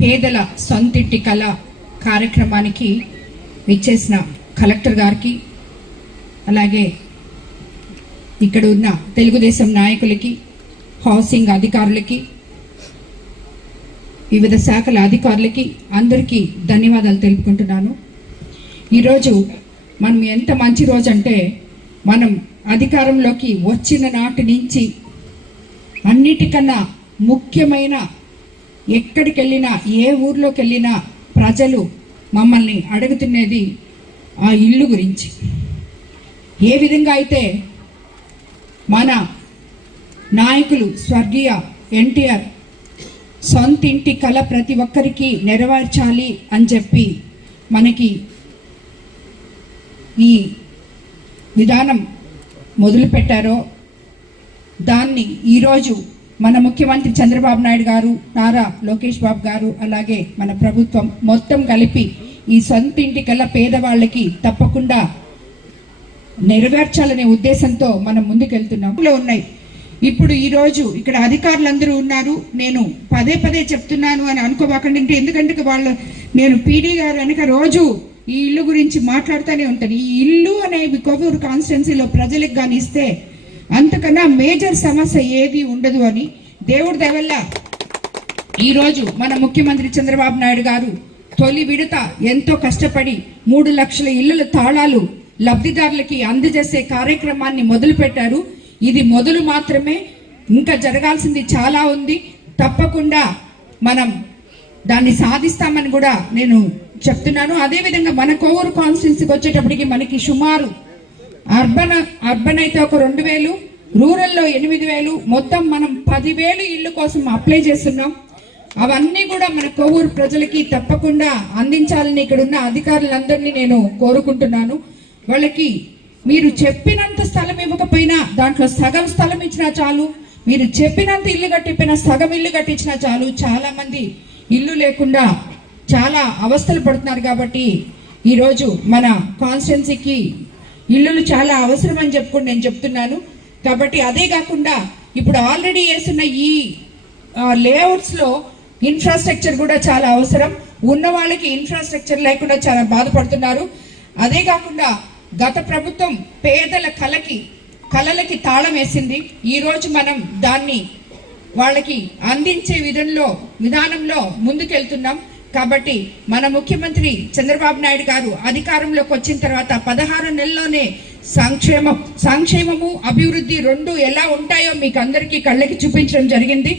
పేదల సొంతింటి కళ కార్యక్రమానికి ఇచ్చేసిన కలెక్టర్ గారికి అలాగే ఇక్కడ ఉన్న తెలుగుదేశం నాయకులకి హౌసింగ్ అధికారులకి వివిధ శాఖల అధికారులకి అందరికీ ధన్యవాదాలు తెలుపుకుంటున్నాను. ఈరోజు మనం ఎంత మంచి రోజు అంటే మనం అధికారంలోకి వచ్చిన నాటి నుంచి అన్నిటికన్నా ముఖ్యమైన ఎక్కడికి వెళ్ళినా ఏ ఊర్లోకి వెళ్ళినా ప్రజలు మమ్మల్ని అడుగుతున్నది ఆ ఇల్లు గురించి. ఏ విధంగా అయితే మన నాయకులు స్వర్గీయ ఎన్టీఆర్ సొంతింటి కళ ప్రతి ఒక్కరికి నెరవేర్చాలి అని చెప్పి మనకి ఈ విధానం మొదలుపెట్టారో దాన్ని ఈరోజు మన ముఖ్యమంత్రి చంద్రబాబు నాయుడు గారు నారా లోకేష్ బాబు గారు అలాగే మన ప్రభుత్వం మొత్తం కలిపి ఈ సొంతింటి కల్లా పేదవాళ్ళకి తప్పకుండా నెరవేర్చాలనే ఉద్దేశంతో మనం ముందుకెళ్తున్నాం. ఉన్నాయి. ఇప్పుడు ఈరోజు ఇక్కడ అధికారులందరూ ఉన్నారు. నేను పదే పదే చెప్తున్నాను అని అనుకోబాకండి. అంటే ఎందుకంటే వాళ్ళు నేను పీడీ గారు వెనక రోజు ఈ ఇల్లు గురించి మాట్లాడుతూనే ఉంటాను. ఈ ఇల్లు అనేవి కొవ్వూరు కాన్స్టిట్యున్సీలో ప్రజలకు కానీ ఇస్తే అంతకన్నా మేజర్ సమస్య ఏది ఉండదు అని దేవుడి దయవల్ల ఈరోజు మన ముఖ్యమంత్రి చంద్రబాబు నాయుడు గారు తొలి విడత ఎంతో కష్టపడి మూడు లక్షల ఇళ్ళ తాళాలు లబ్ధిదారులకి అందజేసే కార్యక్రమాన్ని మొదలుపెట్టారు. ఇది మొదలు మాత్రమే ఇంకా జరగాల్సింది చాలా ఉంది. తప్పకుండా మనం దాన్ని సాధిస్తామని కూడా నేను చెప్తున్నాను. అదేవిధంగా మన కోవూరు కాన్స్టిట్యున్సీకి వచ్చేటప్పటికి మనకి సుమారు అర్బన్ అర్బన్ అయితే ఒక రెండు వేలు రూరల్లో ఎనిమిది వేలు మొత్తం మనం పదివేలు ఇల్లు కోసం అప్లై చేస్తున్నాం. అవన్నీ కూడా మన కొవ్వూరు ప్రజలకి తప్పకుండా అందించాలని ఇక్కడ ఉన్న అధికారులందరినీ నేను కోరుకుంటున్నాను. వాళ్ళకి మీరు చెప్పినంత స్థలం ఇవ్వకపోయినా దాంట్లో సగం స్థలం ఇచ్చినా చాలు. మీరు చెప్పినంత ఇల్లు కట్టిపోయినా సగం ఇల్లు కట్టించినా చాలు. చాలా మంది ఇల్లు లేకుండా చాలా అవస్థలు పడుతున్నారు కాబట్టి ఈరోజు మన కాన్స్టిట్యున్సీకి ఇల్లులు చాలా అవసరం అని చెప్పుకుని నేను చెప్తున్నాను. కాబట్టి అదే కాకుండా ఇప్పుడు ఆల్రెడీ వేస్తున్న ఈ లేఅవుట్స్లో ఇన్ఫ్రాస్ట్రక్చర్ కూడా చాలా అవసరం. ఉన్న వాళ్ళకి ఇన్ఫ్రాస్ట్రక్చర్ లేకుండా చాలా బాధపడుతున్నారు. అదే కాకుండా గత ప్రభుత్వం పేదల కలకి కలలకి తాళం వేసింది. ఈరోజు మనం దాన్ని వాళ్ళకి అందించే విధంలో విధానంలో ముందుకెళ్తున్నాం. కాబట్టి మన ముఖ్యమంత్రి చంద్రబాబు నాయుడు గారు అధికారంలోకి వచ్చిన తర్వాత పదహారు నెలల్లోనే సంక్షేమం సంక్షేమము అభివృద్ధి రెండు ఎలా ఉంటాయో మీకు అందరికీ కళ్ళకి చూపించడం జరిగింది.